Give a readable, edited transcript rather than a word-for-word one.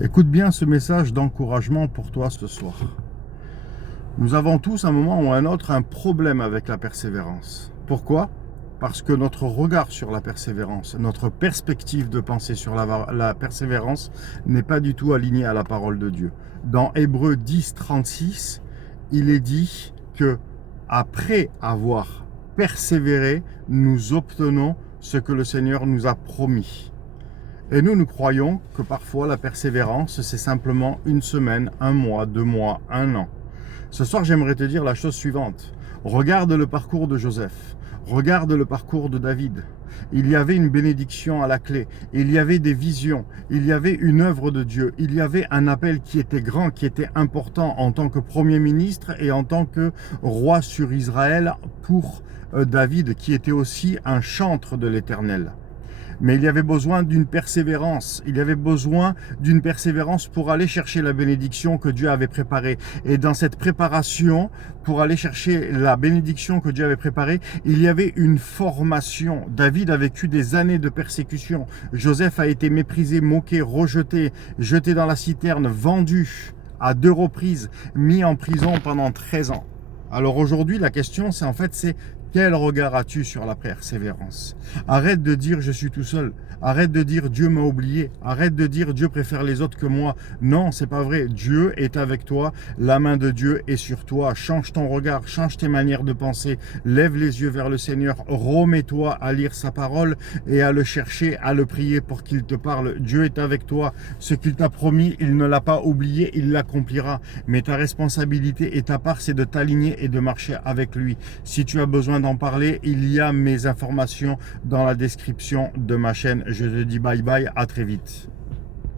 Écoute bien ce message d'encouragement pour toi ce soir. Nous avons tous, à un moment ou à un autre, un problème avec la persévérance. Pourquoi? Parce que notre regard sur la persévérance, notre perspective de pensée sur la persévérance n'est pas du tout alignée à la parole de Dieu. Dans Hébreux 10, 36, il est dit que après avoir persévéré, nous obtenons ce que le Seigneur nous a promis. Et nous croyons que parfois la persévérance, c'est simplement une semaine, un mois, 2 mois, un an. Ce soir, j'aimerais te dire la chose suivante. Regarde le parcours de Joseph. Regarde le parcours de David. Il y avait une bénédiction à la clé. Il y avait des visions. Il y avait une œuvre de Dieu. Il y avait un appel qui était grand, qui était important en tant que premier ministre et en tant que roi sur Israël pour David, qui était aussi un chantre de l'Éternel. Mais il y avait besoin d'une persévérance. Il y avait besoin d'une persévérance pour aller chercher la bénédiction que Dieu avait préparée. Et dans cette préparation, pour aller chercher la bénédiction que Dieu avait préparée, il y avait une formation. David a vécu des années de persécution. Joseph a été méprisé, moqué, rejeté, jeté dans la citerne, vendu à 2 reprises, mis en prison pendant 13 ans. Alors aujourd'hui, la question, c'est quel regard as-tu sur la persévérance? Arrête de dire je suis tout seul. Arrête de dire Dieu m'a oublié. Arrête de dire Dieu préfère les autres que moi. Non, c'est pas vrai. Dieu est avec toi. La main de Dieu est sur toi. Change ton regard, change tes manières de penser. Lève les yeux vers le Seigneur. Remets-toi à lire sa parole et à le chercher, à le prier pour qu'il te parle. Dieu est avec toi. Ce qu'il t'a promis, il ne l'a pas oublié, il l'accomplira. Mais ta responsabilité et ta part, c'est de t'aligner et de marcher avec lui. Si tu as besoin d'en parler, il y a mes informations dans la description de ma chaîne. Je te dis bye bye, à très vite.